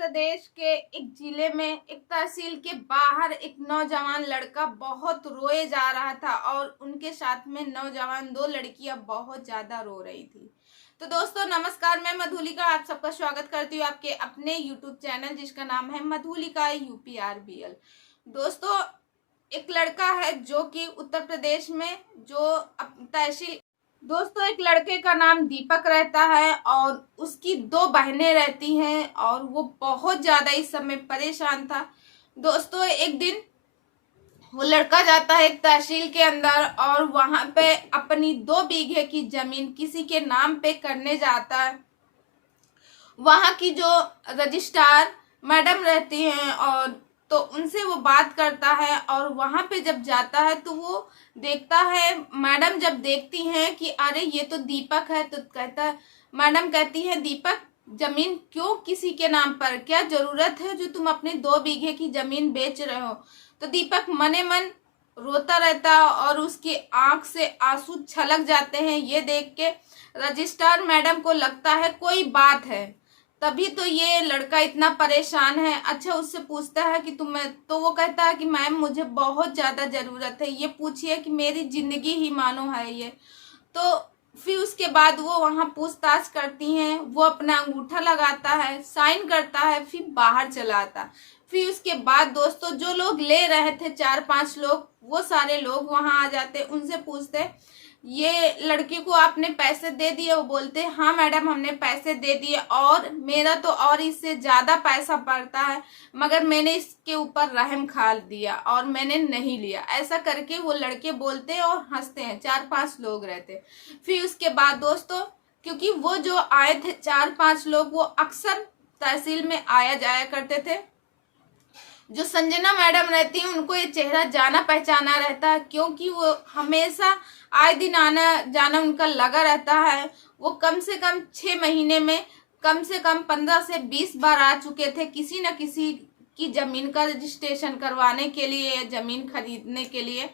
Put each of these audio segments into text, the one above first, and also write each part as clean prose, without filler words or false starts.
प्रदेश के एक जिले में एक तहसील के बाहर एक नौजवान लड़का बहुत रोए जा रहा था और उनके साथ में नौजवान दो लड़कियां बहुत ज्यादा रो रही थी। तो दोस्तों नमस्कार, मैं मधुलिका आप सबका स्वागत करती हूँ आपके अपने यूट्यूब चैनल जिसका नाम है मधुलिका यूपीआरबीएल। दोस्तों एक लड़का है जो कि उत्तर प्रदेश में जो तहसील दोस्तों एक लड़के का नाम दीपक रहता है और उसकी दो बहनें रहती हैं और वो बहुत ज्यादा इस समय परेशान था। दोस्तों एक दिन वो लड़का जाता है एक तहसील के अंदर और वहां पे अपनी 2 बीघे की जमीन किसी के नाम पे करने जाता है। वहां की जो रजिस्ट्रार मैडम रहती हैं और तो उनसे वो बात करता है और वहां पे जब जाता है तो वो देखता है, मैडम जब देखती हैं कि अरे ये तो दीपक है, तो कहता है, मैडम कहती है दीपक जमीन क्यों किसी के नाम पर, क्या जरूरत है जो तुम अपने 2 बीघे की जमीन बेच रहे हो। तो दीपक मने मन रोता रहता है और उसकी आंख से आंसू छलक जाते हैं। ये देख के रजिस्ट्रार मैडम को लगता है कोई बात है, तभी तो ये लड़का इतना परेशान है। अच्छा उससे पूछता है कि तुम्हें, तो वो कहता है कि मैम मुझे बहुत ज्यादा जरूरत है, ये पूछिए कि मेरी जिंदगी ही मानो है ये। तो फिर उसके बाद वो वहां पूछताछ करती हैं, वो अपना अंगूठा लगाता है, साइन करता है, फिर बाहर चला आता। फिर उसके बाद दोस्तों जो लोग ले रहे थे 4-5 लोग, वो सारे लोग वहां आ जाते, उनसे पूछते ये लड़की को आपने पैसे दे दिए। वो बोलते हाँ मैडम हमने पैसे दे दिए और मेरा तो और इससे ज्यादा पैसा पड़ता है, मगर मैंने इसके ऊपर रहम खा दिया और मैंने नहीं लिया। ऐसा करके वो लड़के बोलते और हंसते हैं। 4-5 लोग रहते। फिर उसके बाद दोस्तों क्योंकि वो जो आए थे 4-5 लोग वो अक्सर तहसील में आया जाया करते थे। जो संजना मैडम रहती है उनको ये चेहरा जाना पहचाना रहता है, क्योंकि वो हमेशा आए दिन आना जाना उनका लगा रहता है। वो कम से कम 6 महीने में कम से कम 15 से 20 बार आ चुके थे किसी न किसी की जमीन का रजिस्ट्रेशन करवाने के लिए या जमीन खरीदने के लिए।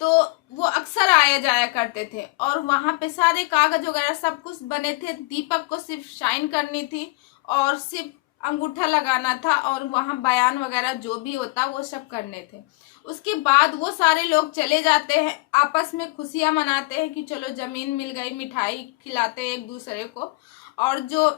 तो वो अक्सर आया जाया करते थे और वहां पे सारे कागज वगैरह सब कुछ बने थे। दीपक को सिर्फ साइन करनी थी और सिर्फ अंगूठा लगाना था और वहां बयान वगैरह जो भी होता वो सब करने थे। उसके बाद वो सारे लोग चले जाते हैं, आपस में खुशियां मनाते हैं कि चलो जमीन मिल गई, मिठाई खिलाते हैं एक दूसरे को। और जो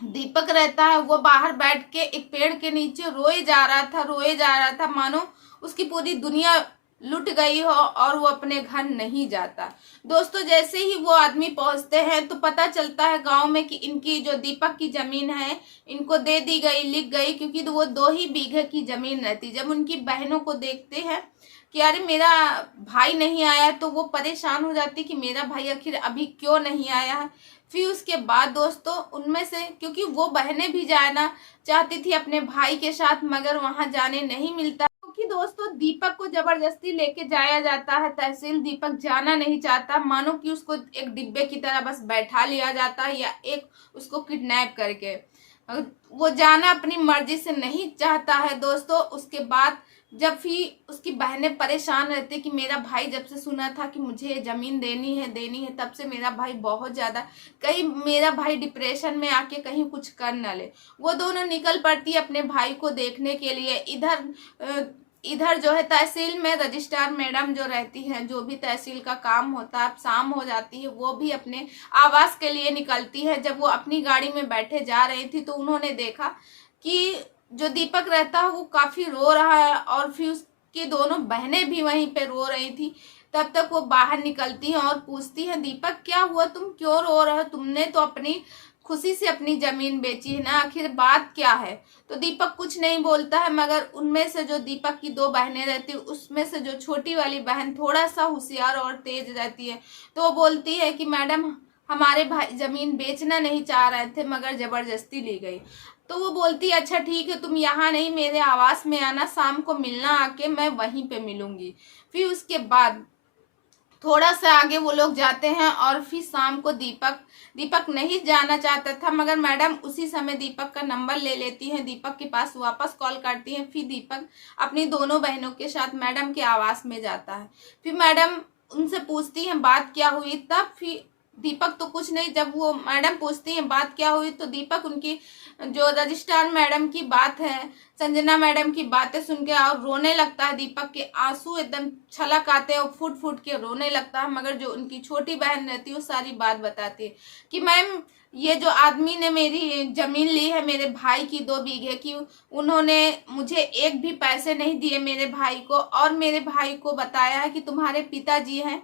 दीपक रहता है वो बाहर बैठ के एक पेड़ के नीचे रोए जा रहा था मानो उसकी पूरी दुनिया लुट गई हो और वो अपने घर नहीं जाता। दोस्तों जैसे ही वो आदमी पहुंचते हैं तो पता चलता है गांव में कि इनकी जो दीपक की जमीन है इनको दे दी गई, लिख गई, क्योंकि वो 2 ही बीघे की जमीन रहती। जब उनकी बहनों को देखते हैं कि अरे मेरा भाई नहीं आया, तो वो परेशान हो जाती कि मेरा भाई आखिर अभी क्यों नहीं आया है। फिर उसके बाद दोस्तों उनमें से, क्योंकि वो बहनें भी जाना चाहती थी अपने भाई के साथ, मगर वहां जाने नहीं मिलता, क्योंकि दोस्तों दीपक को जबरदस्ती लेके जाया जाता है तहसील। दीपक जाना नहीं चाहता, मानो कि उसको एक डिब्बे की तरह बस बैठा लिया जाता है या एक उसको किडनैप करके। वो जाना अपनी मर्जी से नहीं चाहता है दोस्तों। उसके बाद जब फिर उसकी बहनें परेशान रहती कि मेरा भाई जब से सुना था कि मुझे जमीन देनी है तब से मेरा भाई बहुत ज्यादा, कहीं मेरा भाई डिप्रेशन में आके कहीं कुछ कर न ले। वो दोनों निकल पड़ती अपने भाई को देखने के लिए। इधर जो है तहसील में रजिस्ट्रार मैडम जो रहती हैं, जो भी तहसील का काम होता है, शाम हो जाती है, वो भी अपने आवास के लिए निकलती है। जब वो अपनी गाड़ी में बैठे जा रही थी तो उन्होंने देखा कि जो दीपक रहता है वो काफी रो रहा है और फिर उसकी दोनों बहनें भी वहीं पे रो रही थी। तब तक वो बाहर निकलती हैं और पूछती हैं दीपक क्या हुआ, तुम क्यों रो रहे हो, तुमने तो अपनी खुशी से अपनी जमीन बेची है ना, आखिर बात क्या है। तो दीपक कुछ नहीं बोलता है, मगर उनमें से जो दीपक की 2 बहनें रहती है उसमें से जो छोटी वाली बहन थोड़ा सा होशियार और तेज रहती है, तो वो बोलती है कि मैडम हमारे भाई जमीन बेचना नहीं चाह रहे थे मगर जबरदस्ती ली गई। तो वो बोलती है अच्छा ठीक है, तुम यहाँ नहीं मेरे आवास में आना, शाम को मिलना आके, मैं वहीं पे मिलूंगी। फिर उसके बाद थोड़ा सा आगे वो लोग जाते हैं और फिर शाम को दीपक नहीं जाना चाहता था, मगर मैडम उसी समय दीपक का नंबर ले लेती हैं, दीपक के पास वापस कॉल करती हैं। फिर दीपक अपनी दोनों बहनों के साथ मैडम के आवास में जाता है। फिर मैडम उनसे पूछती हैं बात क्या हुई, तब फिर दीपक तो कुछ नहीं। जब वो मैडम पूछती हैं बात क्या हुई, तो दीपक उनकी जो रजिस्ट्रार मैडम की बात है, संजना मैडम की बातें सुन के और रोने लगता है। दीपक के आंसू एकदम छलक आते हैं और फूट फूट के रोने लगता है। मगर जो उनकी छोटी बहन रहती है वो सारी बात बताती है कि मैम, ये जो आदमी ने मेरी जमीन ली है मेरे भाई की 2 बीघे की, उन्होंने मुझे एक भी पैसे नहीं दिए मेरे भाई को, और मेरे भाई को बताया है कि तुम्हारे पिताजी हैं,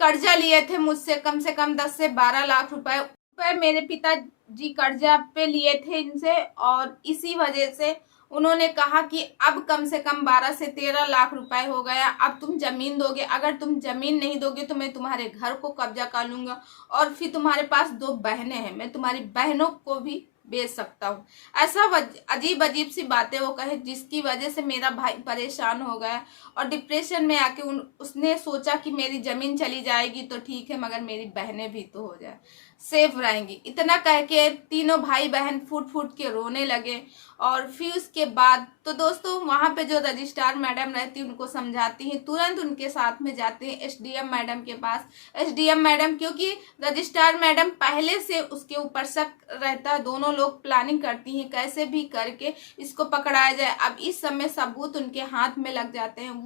कर्जा लिए थे मुझसे कम से कम 10 से 12 लाख रुपए मेरे पिताजी कर्जा पे लिए थे इनसे, और इसी वजह से उन्होंने कहा कि अब कम से कम 12 से 13 लाख रुपए हो गया, अब तुम जमीन दोगे, अगर तुम जमीन नहीं दोगे तो मैं तुम्हारे घर को कब्जा कर लूंगा, और फिर तुम्हारे पास 2 बहनें हैं, मैं तुम्हारी बहनों को भी बेच सकता हूँ। ऐसा अजीब अजीब सी बातें वो कहे, जिसकी वजह से मेरा भाई परेशान हो गया और डिप्रेशन में आके उसने सोचा कि मेरी जमीन चली जाएगी तो ठीक है, मगर मेरी बहनें भी तो हो जाए, सेफ रहेंगी। इतना कह के तीनों भाई बहन फूट फूट के रोने लगे। और फिर उसके बाद तो दोस्तों वहां पे जो रजिस्ट्रार मैडम रहती है उनको समझाती हैं, तुरंत उनके साथ में जाते हैं एसडीएम मैडम के पास। एसडीएम मैडम, क्योंकि रजिस्ट्रार मैडम पहले से उसके ऊपर शक रहता है, दोनों लोग प्लानिंग करती हैं कैसे भी करके इसको पकड़ाया जाए। अब इस समय सबूत उनके हाथ में लग जाते हैं।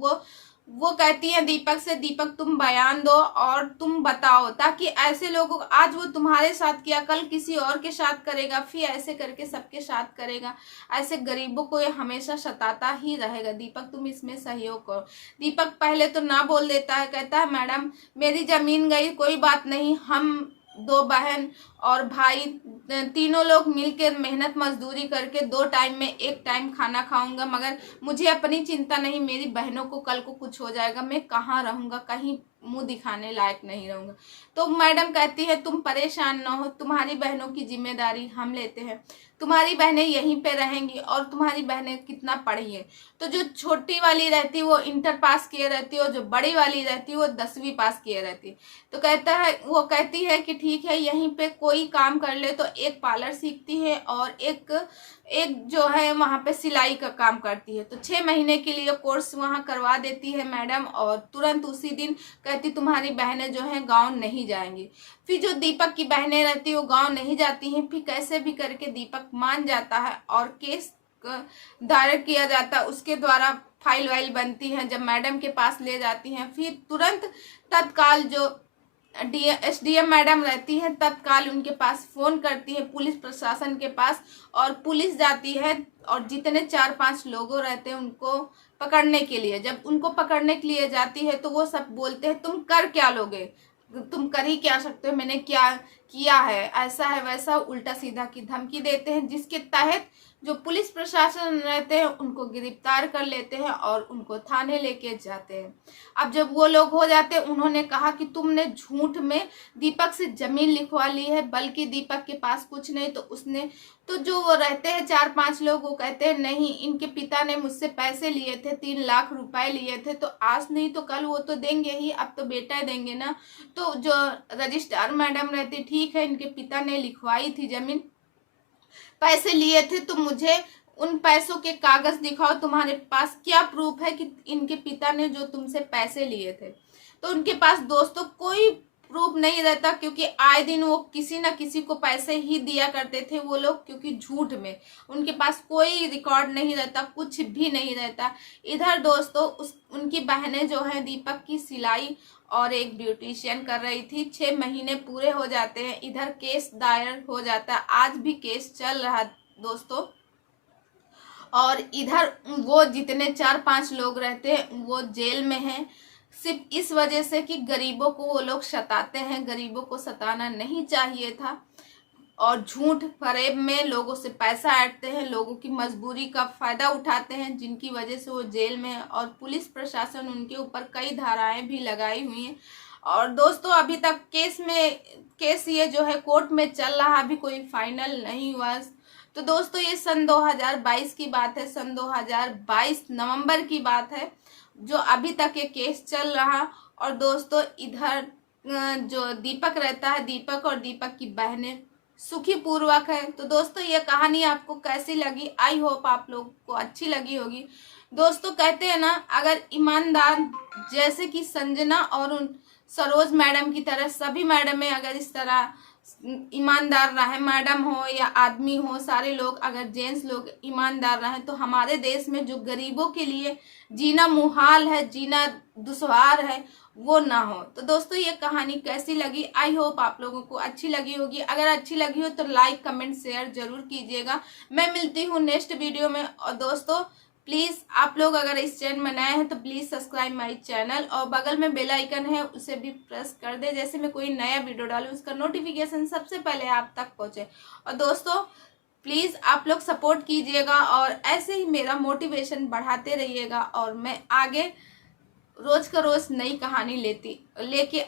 वो कहती है दीपक से, दीपक तुम बयान दो और तुम बताओ, ताकि ऐसे लोगों, आज वो तुम्हारे साथ किया कल किसी और के साथ करेगा, फिर ऐसे करके सबके साथ करेगा, ऐसे गरीबों को ये हमेशा सताता ही रहेगा। दीपक तुम इसमें सहयोग करो। दीपक पहले तो ना बोल देता है, कहता है मैडम मेरी जमीन गई कोई बात नहीं, हम 2 बहन और भाई तीनों लोग मिलकर मेहनत मजदूरी करके 2 टाइम में 1 टाइम खाना खाऊंगा, मगर मुझे अपनी चिंता नहीं, मेरी बहनों को कल को कुछ हो जाएगा, मैं कहाँ रहूंगा, कहीं मुंह दिखाने लायक नहीं रहूंगा। तो मैडम कहती है तुम परेशान ना हो, तुम्हारी बहनों की जिम्मेदारी हम लेते हैं, तुम्हारी बहनें यहीं पे रहेंगी, और तुम्हारी बहनें कितना पढ़ी है। तो जो छोटी वाली रहती है वो इंटर पास किए रहती है, और जो बड़ी वाली रहती है वो 10वीं पास किए रहती है। तो वो कहती है कि ठीक है, यहीं पे कोई काम कर ले। तो एक पार्लर सीखती है और एक जो है वहाँ पे सिलाई का काम करती है। तो 6 महीने के लिए कोर्स वहाँ करवा देती है मैडम, और तुरंत उसी दिन कहती तुम्हारी बहनें जो हैं गाँव नहीं जाएंगी। फिर जो दीपक की बहनें रहती है वो गाँव नहीं जाती हैं। फिर कैसे भी करके दीपक मान जाता है और केस दायर किया जाता है, उसके द्वारा फाइल वाइल बनती है। जब मैडम के पास ले जाती हैं, फिर तुरंत तत्काल जो एसडीएम मैडम रहती है तत्काल उनके पास फोन करती है पुलिस प्रशासन के पास, और पुलिस जाती है और जितने 4-5 लोगों रहते हैं उनको पकड़ने के लिए। जब उनको पकड़ने के लिए जाती है तो वो सब बोलते हैं तुम कर क्या लोगे, तुम कर ही क्या सकते हो, मैंने क्या किया है, ऐसा है वैसा, उल्टा सीधा की धमकी देते हैं, जिसके तहत जो पुलिस प्रशासन रहते हैं उनको गिरफ्तार कर लेते हैं और उनको थाने लेके जाते हैं। अब जब वो लोग हो जाते हैं, उन्होंने कहा कि तुमने झूठ में दीपक से जमीन लिखवा ली है, बल्कि दीपक के पास कुछ नहीं। तो उसने तो जो वो रहते हैं 4-5 लोग, वो कहते हैं नहीं, इनके पिता ने मुझसे पैसे लिए थे, 3 लाख रुपए लिए थे, तो आज नहीं तो कल वो तो देंगे ही, अब तो बेटा देंगे ना। तो जो रजिस्ट्रार मैडम रहती, ठीक है इनके पिता ने लिखवाई थी जमीन, पैसे लिए थे, तो मुझे उन पैसों के कागज दिखाओ, तुम्हारे पास क्या प्रूफ है कि इनके पिता ने जो तुमसे पैसे लिए थे। तो उनके पास दोस्तों कोई प्रूफ नहीं रहता, क्योंकि आए दिन वो किसी ना किसी को पैसे ही दिया करते थे वो लोग, क्योंकि झूठ में उनके पास कोई रिकॉर्ड नहीं रहता, कुछ भी नहीं रहता। इधर दोस्तों उनकी बहनें जो हैं दीपक की सिलाई और एक ब्यूटिशियन कर रही थी। 6 महीने पूरे हो जाते हैं, इधर केस दायर हो जाता है, आज भी केस चल रहा दोस्तों। और इधर वो जितने 4-5 लोग रहते हैं वो जेल में हैं, सिर्फ इस वजह से कि गरीबों को वो लोग सताते हैं। गरीबों को सताना नहीं चाहिए था, और झूठ फरेब में लोगों से पैसा ऐंठते हैं, लोगों की मजबूरी का फायदा उठाते हैं, जिनकी वजह से वो जेल में है। और पुलिस प्रशासन उनके ऊपर कई धाराएं भी लगाई हुई हैं। और दोस्तों अभी तक केस ये जो है कोर्ट में चल रहा, अभी कोई फाइनल नहीं हुआ। तो दोस्तों ये सन 2022 की बात है, सन 2022 नवंबर की बात है जो अभी तक ये केस चल रहा। और दोस्तों इधर जो दीपक रहता है, दीपक और दीपक की बहनें सुखी पूर्वक है। तो दोस्तों ये कहानी आपको कैसी लगी, आई होप आप लोग को अच्छी लगी होगी। दोस्तों कहते हैं ना, अगर ईमानदार जैसे कि संजना और सरोज मैडम की तरह सभी मैडमें अगर इस तरह ईमानदार रहे, मैडम हो या आदमी हो, सारे लोग अगर जेंट्स लोग ईमानदार रहे, तो हमारे देश में जो गरीबों के लिए जीना मुहाल है, जीना दुश्वार है, वो ना हो। तो दोस्तों ये कहानी कैसी लगी, आई होप आप लोगों को अच्छी लगी होगी। अगर अच्छी लगी हो तो लाइक कमेंट शेयर जरूर कीजिएगा। मैं मिलती हूँ नेक्स्ट वीडियो में। और दोस्तों प्लीज़ आप लोग अगर इस चैनल में नए हैं तो प्लीज़ सब्सक्राइब माई चैनल, और बगल में बेल आइकन है उसे भी प्रेस कर दे, जैसे मैं कोई नया वीडियो डालूँ उसका नोटिफिकेशन सबसे पहले आप तक पहुँचे। और दोस्तों प्लीज़ आप लोग सपोर्ट कीजिएगा और ऐसे ही मेरा मोटिवेशन बढ़ाते रहिएगा, और मैं आगे रोज का रोज नई कहानी लेके